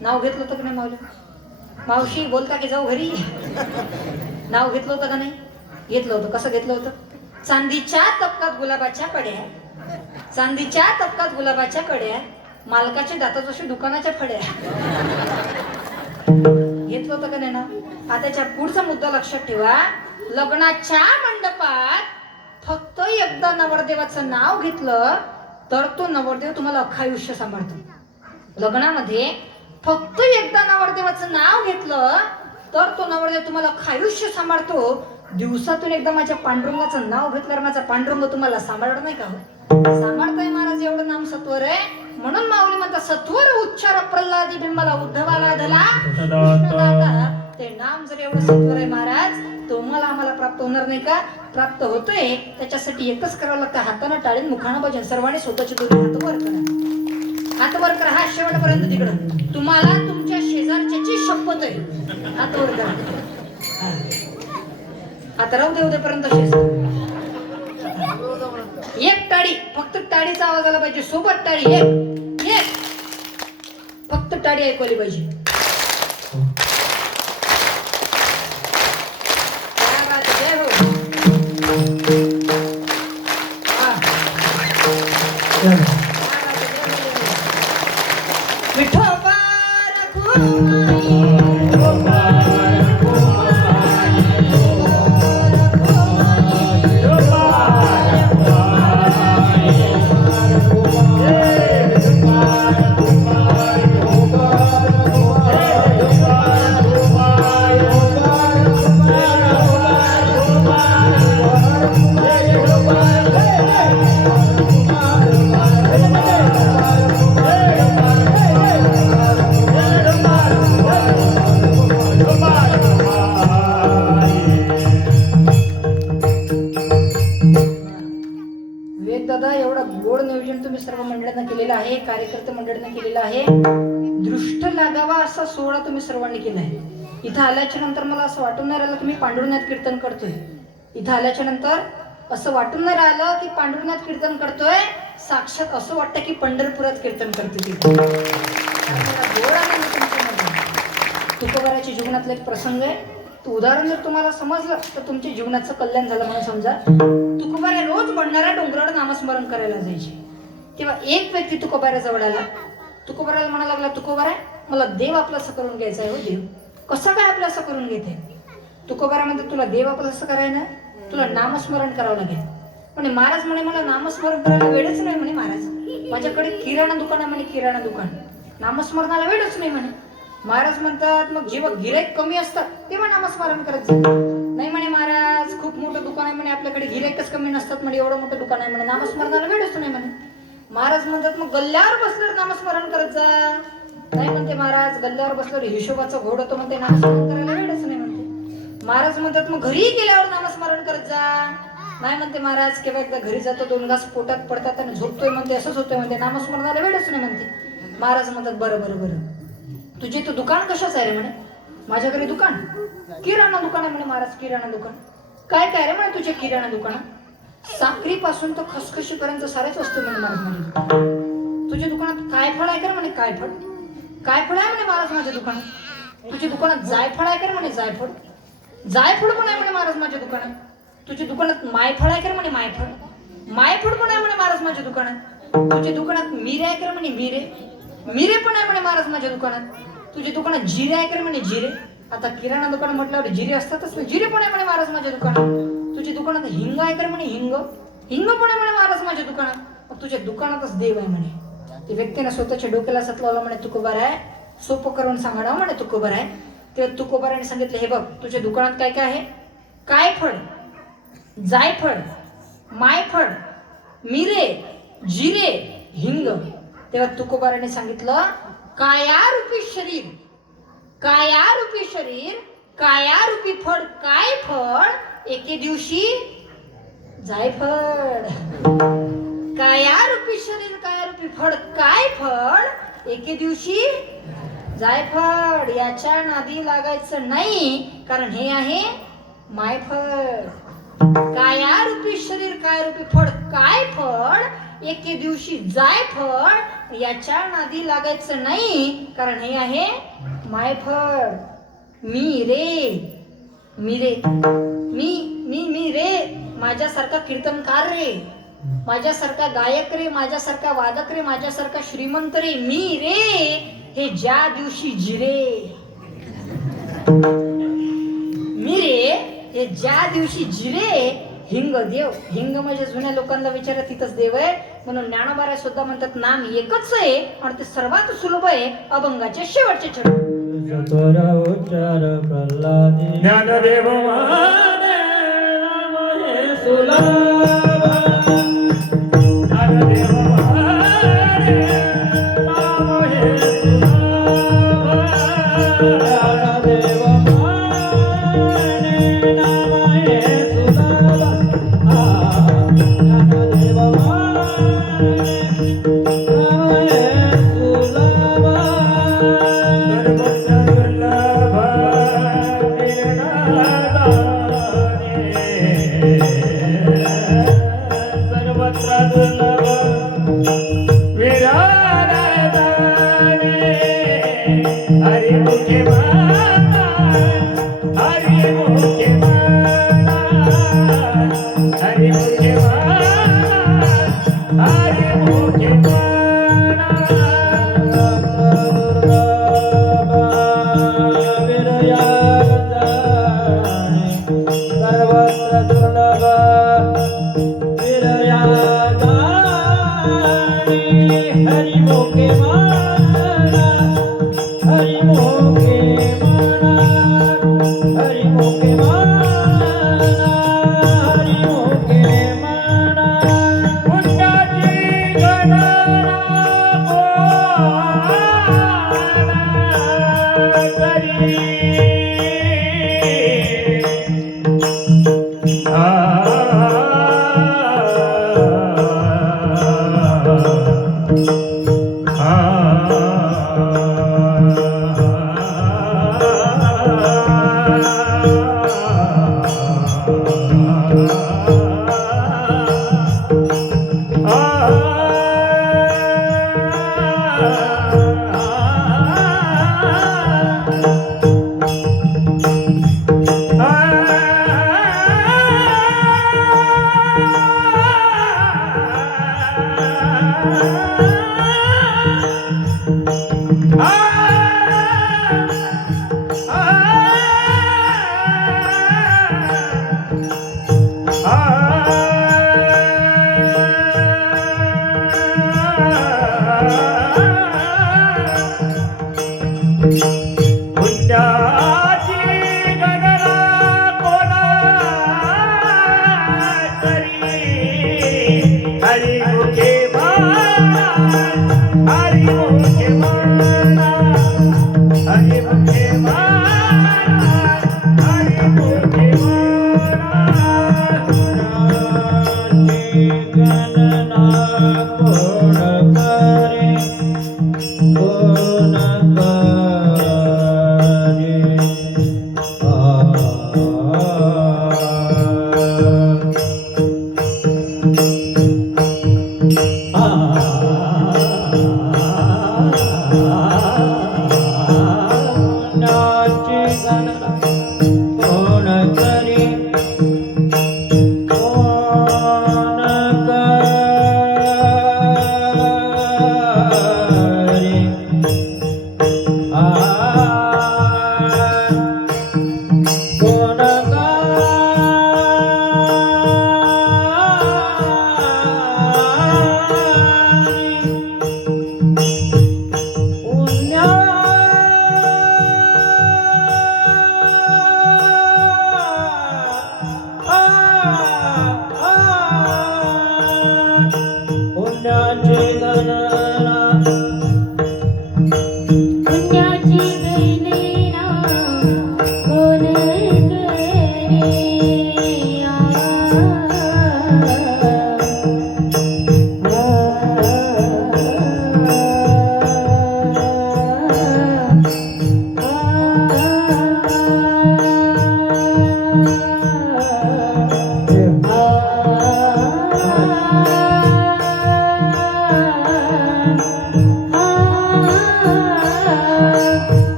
नाव घेतलं होतं का नाही मावलं? मावशी बोलता की जाऊ घरी? नाव घेतलं होतं का नाही? घेतलं होतं. कसं घेतलं होतं? चांदीच्या तपकात गुलाबाच्या कड्या, चांदीच्या तपकात गुलाबाच्या कड्या, मालकाचे दाता जसे दुकानाच्या फड्या. घेतलं होतं का नाही ना? आता त्याच्या पुढचा मुद्दा लक्षात ठेवा. लग्नाच्या मंडपात फक्त एकदा नवरदेवाचं नाव घेतलं तर तो नवरदेव तुम्हाला अख्खं आयुष्य सांभाळतो. लग्नामध्ये फक्त एकदा नवरदेवाचं नाव घेतलं तर तो नवरदेव तुम्हाला अख्खं आयुष्य सांभाळतो. दिवसातून एकदा माझ्या पांडुरंगाचं नाव घेतल्यावर माझा पांडुरंग तुम्हाला सांभाळत नाही का? सांभाळताय महाराज. एवढं नाम सत्वर आहे. म्हणून माऊली म्हणतात, सत्वर उच्चार प्रल्हादी बिंबाला उद्धवाला धला कृष्णदाता. ते नाम जर एवढं सत्वर आहे महाराज, तुम्हाला आम्हाला प्राप्त होणार नाही का? प्राप्त होतोय. त्याच्यासाठी एकच करावं लागतं, हाताने टाळीन मुखानं भजन. सर्वांनी स्वतःची दोन्ही हात वर करा. हात वर करा, हा शेवटपर्यंत तिकडं. तुम्हाला तुमच्या शेजारच्याची शपथ आहे. हात वर करा. आता राहू दे उद्यापर्यंत एक टाळी, फक्त टाळीचा आवाज आला पाहिजे. सोबत टाळी. एक एक फक्त टाळी ऐकवली पाहिजे. विठोबा रखुमाई, दादा एवढा गोड नियोजन तुम्ही सर्व मंडळांना केलेलं आहे, कार्यकर्ते मंडळांना केलेलं आहे. दृष्ट लागावा असा सोहळा तुम्ही सर्वांनी केला आहे. इथं आल्याच्या नंतर मला असं वाटून नाही राहिलं की मी पांडुरंगात कीर्तन करतोय. इथं आल्याच्या नंतर असं वाटून नाही राहिलं की पांडुरंगात कीर्तन करतोय, साक्षात असं वाटतं की पंढरपुरात कीर्तन करतोय. तुकोबाराच्या जीवनातला एक प्रसंग आहे. उदाहरण जर तुम्हाला समजलं तर तुमच्या जीवनाचं कल्याण झालं म्हणून समजा. तुकोबारा रोज भंडारा डोंगरावर नामस्मरण करायला जायचे. तेव्हा एक व्यक्ती तुकोबाराजवळ आला. तुकोबाराला म्हणायला लागला, तुकोबारा मला देव आपलासं करून घ्यायचा आहे. हो देव कसं काय आपलासं करून घेते? तुकोबारा म्हणते, तुला देव आपलासं करायला तुला नामस्मरण करावं लागेल. म्हणे महाराज म्हणे मला नामस्मरण करायला वेळच नाही म्हणे. महाराज माझ्याकडे किराणा दुकान आहे म्हणे, किराणा दुकान, नामस्मरणाला वेळच नाही म्हणे. महाराज म्हणतात, मग जेव्हा गिराईक कमी असतात तेव्हा नामस्मरण करत नाही म्हणे. महाराज खूप मोठं दुकान आहे म्हणे, आपल्याकडे गिराईकच कमी नसतात म्हणे, एवढं मोठं दुकान आहे म्हणे, नामस्मरणाला वेळच नाही म्हणे. महाराज म्हणतात, मग गल्ल्यावर बसल्यावर नामस्मरण करत जा. नाही म्हणते महाराज, गल्ल्यावर बसल्यावर हिशोबाचं घोड होतं म्हणते, नामस्मरण करायला वेळच नाही म्हणते. महाराज म्हणतात, मग घरी गेल्यावर नामस्मरण करत जा. नाही म्हणते महाराज, केव्हा एकदा घरी जातो, 2 घास पोटात पडतात आणि झोपतोय म्हणते, असंच होतंय म्हणते, नामस्मरणाला वेळच नाही म्हणते. महाराज म्हणतात, बरं बरं बरं, तुझे तो दुकान कशाचं आहे रे म्हणे. माझ्या घरी दुकान किराणा दुकान आहे म्हणे. महाराज किराणा दुकान काय काय रे म्हणे तुझ्या किराणा दुकानात? साखरीपासून तर खसखशीपर्यंत साऱ्याच वस्तू म्हणे महाराज माझ्या. तुझ्या दुकानात काय फळ आहे का म्हणे? काय फळ? काय फळ आहे म्हणे महाराज माझ्या दुकानात? तुझ्या दुकानात जायफळ आहे का म्हणे? जायफळ. जायफळ पण आहे म्हणे महाराज माझ्या दुकानात. तुझ्या दुकानात मायफळ आहे का म्हणे? मायफळ. मायफळ पण आहे म्हणे महाराज माझ्या दुकानात. तुझ्या दुकानात मिरे आहे का म्हणे? मिरे. मिरे पण आहे म्हणे महाराज माझ्या दुकानात. तुझ्या दुकानात जिरे आहे का म्हणे? जिरे. आता किराणा दुकान म्हटल्यावर जिरे असतातच ना, जिरे पण आहे म्हणे महाराज माझ्या दुकानात. तुझ्या दुकानात हिंग आहे का म्हणे? हिंग. हिंग पण आहे म्हणे महाराज माझ्या दुकानात. मग तुझ्या दुकानातच देव आहे म्हणे. ते व्यक्तीने स्वतःच्या डोक्याला सतलावलं म्हणे तुकोबार आहे, सोपं करून सांगा ना म्हणे तुकोबार आहे. तेव्हा तुकोबाराने सांगितलं, हे बघ तुझ्या दुकानात काय काय आहे? काय फळ, जायफळ, मायफळ, मिरे, जिरे, हिंग. तेव्हा तुकोबाराने सांगितलं, कायारूपी शरीर, कायारूपी शरीर, कायारूपी फळ, काय फळ एके दिवशी जायफळ. कायारूपी शरीर, कायारूपी फळ, काय फळ एके दिवशी जायफळ. याच्या नादी लागायचं नाही, कारण हे आहे मायफळ. कायारूपी शरीर, कायारूपी फळ, काय फळ एके दिवशी जायफळ. याच्या नादी लागायचं नाही, कारण हे आहे मायफळ. मी रे, मी रे, मी रे, माझ्यासारखा कीर्तनकार रे, माझ्यासारखा गायक रे, माझ्यासारखा वादक रे, माझ्यासारखा श्रीमंत रे, मी रे, हे ज्या दिवशी जिरे. मी रे, हे ज्या दिवशी जिरे. हिंग देव, हिंग म्हणजे जुन्या लोकांना विचारा तिथंच देव आहे. म्हणून ज्ञानोबा सुद्धा म्हणतात नाम एकच आहे आणि ते सर्वात सुलभ आहे अभंगाचे शेवटचे चरण. ज्ञानदेव माने नाम हे सुलभ, ज्ञानदेव माने नाम हे सुलभ, ज्ञानदेव माने नाम हे सुलभ, ज्ञानदेव माने नाम हे सुलभ. सर्वत्र दुर्लभ विराजमाने, हरिमुखे माता, हरिमुखे माता, हरिमुखे माता, हरिमुखे माता. सर्वत्र दुर्लभ हरिमुखे माना, हरिमुखे माना, हरिमुखे माना, हरिमुखे माना. पुण्याची गणना करी,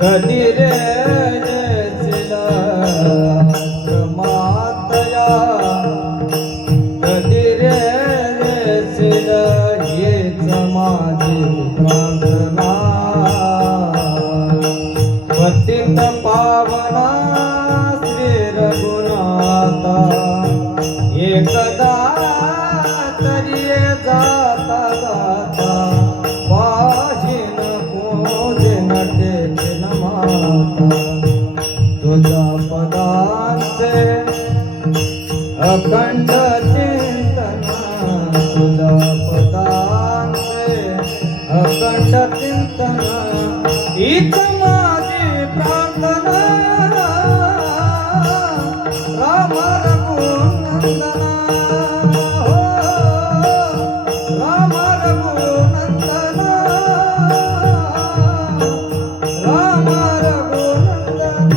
कधी रे श्रमातया कधी रे हेच माझी प्रार्थना पतित पावना श्री रघुनाथा एकदा तरी जाता जाता पाहिन पूजन टेकन माता तुझ्या पदांचे अखंड चिंतन तुझ्या पदांचे अखंड चिंतन हीच माझी प्रार्थना राम रघुनंदना हो राम रघुनंदना राम रघुनंदना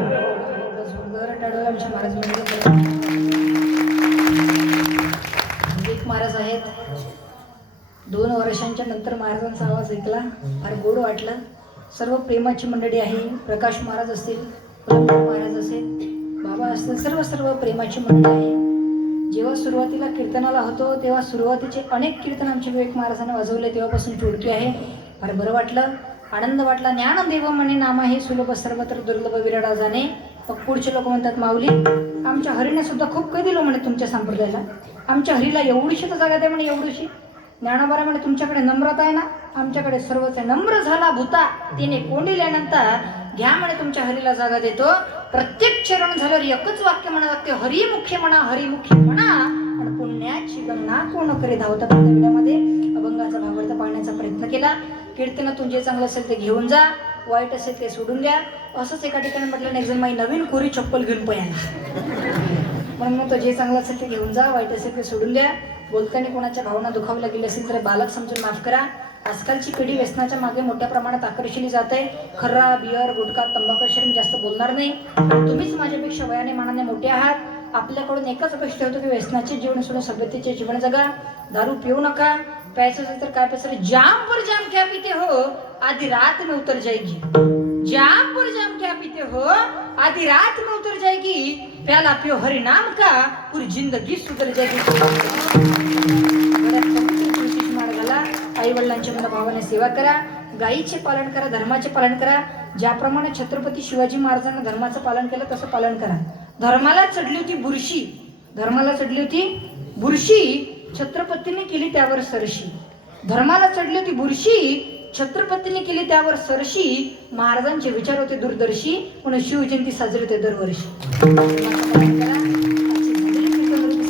जोरदार टाळ्या आमच्या महाराज मंडळाला. एक महाराज आहेत. 2 वर्षांच्या नंतर महाराजांचा आवाज ऐकला, फार गोड वाटलं. सर्व प्रेमाची मंडळी आहे. प्रकाश महाराज असतील, पुरंदर महाराज असेल, बाबा असतील, सर्व प्रेमाची मंडळी आहे. जेव्हा सुरुवातीला कीर्तनाला होतो तेव्हा सुरुवातीचे अनेक कीर्तन आमचे विवेक महाराजांनी वाजवले, तेव्हापासून जोडकी आहे. फार बरं वाटलं, आनंद वाटला. ज्ञानदेव म्हणे नाम आहे सुलभ सर्वत्र दुर्लभ विरडा जाणे. मग पुढचे लोक म्हणतात माऊली आमच्या हरीने सुद्धा खूप काही दिलं म्हणे तुमच्या संप्रदायाला. आमच्या हरीला एवढीशी तर जागा द्या म्हणे, एवढीशी. ज्ञानोबा म्हणे तुमच्याकडे नम्रता आहे ना, आमच्याकडे सर्वच आहे. नम्र झाला भूता तिने कोंडिल्यानंतर घ्या म्हणे तुमच्या हरीला जागा देतो. प्रत्येक चरण झाल्यावर एकच वाक्य म्हणा लागते, हरिमुखी म्हणा हरिमुखी म्हणा. आणि पुण्याची गणना कोण करे धावता व्हिडिओमध्ये अभंगाचा भावार्थ पाहण्याचा प्रयत्न केला. कीर्तनातून जे चांगलं असेल ते घेऊन जा, वाईट असेल ते सोडून द्या. असंच एका ठिकाणी म्हटलं नाही, माझी नवीन कोरी चप्पल घेऊन पयाला. म्हणून मग तो जे चांगलं असेल ते घेऊन जा, वाईट असेल ते सोडून द्या. बोलताना कोणाच्या भावना दुखावल्या गेल्या असेल तर बालक समजून माफ करा. आजकालची पिढी व्यसनाच्या मागे मोठ्या प्रमाणात आकर्षिली जाते. खर्रा, बियर, गुटखा, तंबाखूशी मी जास्त बोलणार नाही. तुम्हीच माझ्यापेक्षा वयाने मानाने मोठे आहात. आपल्याकडून एकच अपेक्षा होतो की व्यसनाचे जीवन सोडून सभ्यतेचे जीवन जगा. दारू पिऊ नका, प्यायचं असेल तर काय प्यायचं, जाम पर जाम क्या पीते हो आधी रात में उतर जाएगी. जाम पर जाम क्या पीते हो आधी रात में उतर जाएगी. प्याला पियो हरि नाम का पूरी जिंदगी सुधर जाएगी. मार्गाला आई वडिलांच्या मनोभावाने सेवा करा, गायीचे पालन करा, धर्माचे पालन करा. ज्याप्रमाणे छत्रपती शिवाजी महाराजांना धर्माचं पालन केलं तसं पालन करा. धर्माला चढली होती बुरशी, धर्माला चढली होती बुरशी, छत्रपतीने केली त्यावर सरशी. धर्माला चढली होती बुरशी, छत्रपतीने केली त्यावर सरशी. महाराजांचे विचार होते दूरदर्शी, म्हणून शिवजयंती साजरी होते दरवर्षी.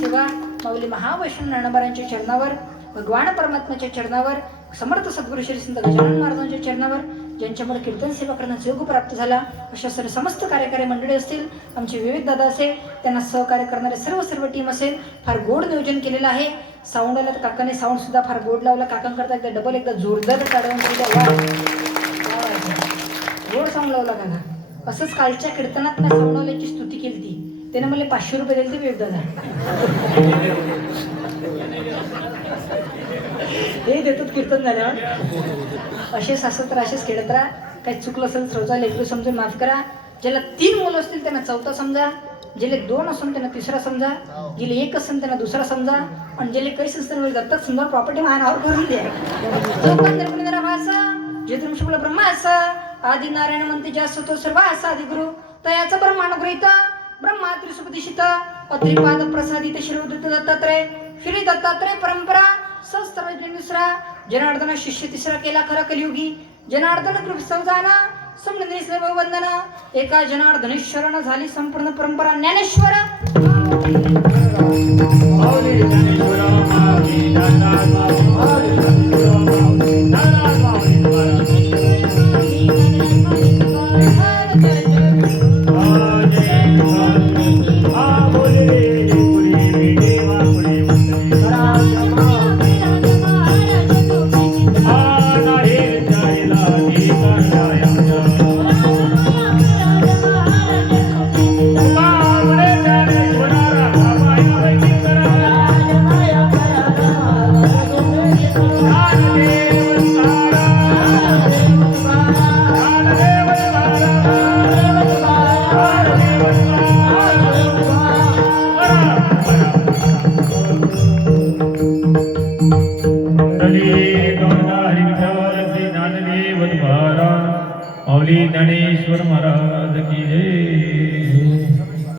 सेवा माऊली महावैष्णव ज्ञानोबारांच्या चरणावर, भगवान परमात्म्याच्या चरणावर, समर्थ सद्गुरू श्री संत गजानन महाराजांच्या चरणावर, ज्यांच्यामुळे कीर्तन सेवा करण्याचा योग प्राप्त झाला, अशा सर्व समस्त कार्यकारी मंडळी असतील, आमचे विवेक दादा असेल, त्यांना सहकार्य करणारे सर्व टीम असेल. फार गोड नियोजन केलेलं आहे. साऊंडला तर काकाने साऊंड सुद्धा फार गोड लावला. काकांकरता एकदा डबल एकदा जोरदार काढवून गोड साऊंड लावला काका. असंच कालच्या कीर्तनात मी साऊंडवाल्याची स्तुती केली ती, त्याने मला 500 रुपये दिले ते विवेक दादा. हे देतात कीर्तन झाल्यावर. असेच असत राहा, असेच खेळत राहा. काही चुकलं असेल श्रोता लेकरू समजून माफ करा. ज्याला 3 मुलं असतील त्यांना 4था समजा, ज्याला 2 असून त्यांना 3रा समजा, जिले 1 असेल त्यांना 2रा समजा, आणि ज्याला काही असतील दत्तक समजा प्रॉपर्टी महानावर करून द्या. चौकांतर भाषा जे तुमच्या ब्रह्माचा आदि नारायण म्हणते जास्त तो सर्व असा आदि गुरु तयाचा ब्रह्मानुग्रहित ब्रह्मा त्रिसुपदिशित अत्रिपाद प्रसादित शिरोदित दत्तात्रय श्री दत्तात्रय परंपरा सहस्त्र जनार्दन शिष्य 3रा केला खरा कलियुगी. जनार्दन कृपसंजाना समनिसले वंदना, एका जनार्दनेश्वरानं झाली संपूर्ण परंपरा ज्ञानेश्वर. माऊली ज्ञानेश्वर माऊली दाता